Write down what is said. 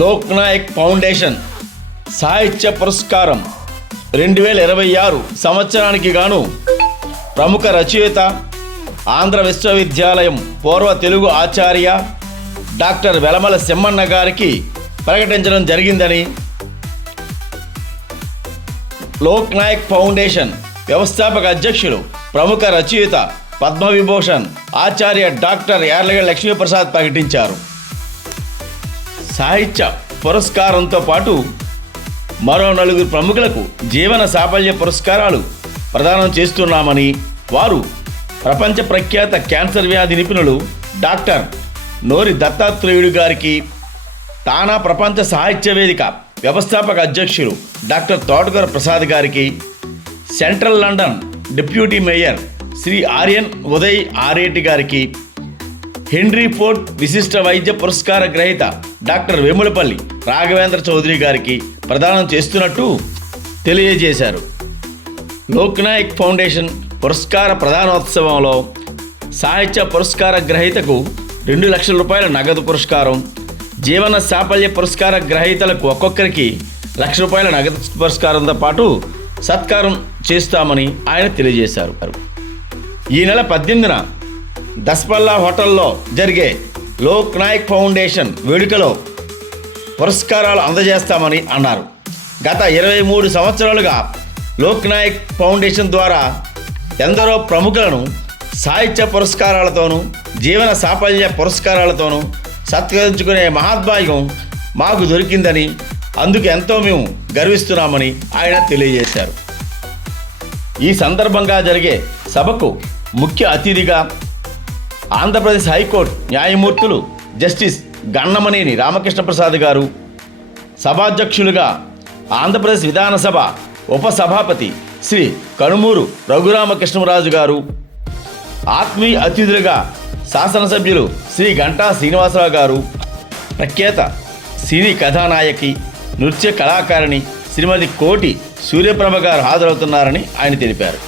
Loknayak foundation సాహిత్య పురస్కారం 2026 సంవత్సరానికి గాను ప్రముఖ రచయిత, ఆంధ్ర విశ్వవిద్యాలయం పూర్వ తెలుగు ఆచార్య డాక్టర్ వెలమల సెమ్మన్న గారికి ప్రకటించడం జరిగిందని లోక్నాయక్ ఫౌండేషన్ వ్యవస్థాపక అధ్యక్షులు, ప్రముఖ రచయిత, పద్మవిభూషణ్ ఆచార్య డాక్టర్ యార్లగడ్డ లక్ష్మీప్రసాద్ ప్రకటించారు. సాహిత్య పురస్కారంతో పాటు మరో 4 ప్రముఖులకు జీవన సాఫల్య పురస్కారాలు ప్రదానం చేస్తున్నామని, వారు ప్రపంచ ప్రఖ్యాత క్యాన్సర్ వ్యాధి నిపుణులు డాక్టర్ నోరి దత్తాత్రేయుడు గారికి, తానా ప్రపంచ సాహిత్య వేదిక వ్యవస్థాపక అధ్యక్షులు డాక్టర్ తోటకూర ప్రసాద్ గారికి, central London deputy mayor Shri Aryan Uday Areti గారికి, హెన్రీ ఫోర్డ్ విశిష్ట వైద్య పురస్కార గ్రహీత డాక్టర్ వేములపల్లి రాఘవేంద్ర చౌదరి గారికి ప్రదానం చేస్తున్నట్టు తెలియజేశారు. లోక్నాయక్ ఫౌండేషన్ పురస్కార ప్రదానోత్సవంలో సాహిత్య పురస్కార గ్రహీతకు 2 లక్షల రూపాయల నగదు పురస్కారం, జీవన సాఫల్య పురస్కార గ్రహీతలకు ఒక్కొక్కరికి ₹1,00,000 నగదు పురస్కారంతో పాటు సత్కారం చేస్తామని ఆయన తెలియజేశారు. ఈ నెల 18న దస్పల్లా హోటల్లో జరిగే లోక్నాయక్ ఫౌండేషన్ వేడుకలో పురస్కారాలు అందజేస్తామని అన్నారు. గత 23 సంవత్సరాలుగా లోక్నాయక్ ఫౌండేషన్ ద్వారా ఎందరో ప్రముఖులను సాహిత్య పురస్కారాలతోనూ, జీవన సాఫల్య పురస్కారాలతోనూ సత్కరించుకునే మహాద్భాగ్యం మాకు దొరికిందని, అందుకు ఎంతో మేము గర్విస్తున్నామని ఆయన తెలియజేశారు. ఈ సందర్భంగా జరిగే సభకు ముఖ్య అతిథిగా ఆంధ్రప్రదేశ్ హైకోర్టు న్యాయమూర్తులు జస్టిస్ గన్నమనేని రామకృష్ణప్రసాద్ గారు, సభాధ్యక్షులుగా ఆంధ్రప్రదేశ్ విధానసభ ఉపసభాపతి శ్రీ కనుమూరు రఘురామకృష్ణరాజు గారు, ఆత్మీయ అతిథులుగా శాసనసభ్యులు శ్రీ గంటా శ్రీనివాసరావు గారు, ప్రఖ్యాత సినీ కథానాయకి, నృత్య కళాకారిణి శ్రీమతి కోటి సూర్యప్రభ గారు హాజరవుతున్నారని ఆయన తెలిపారు.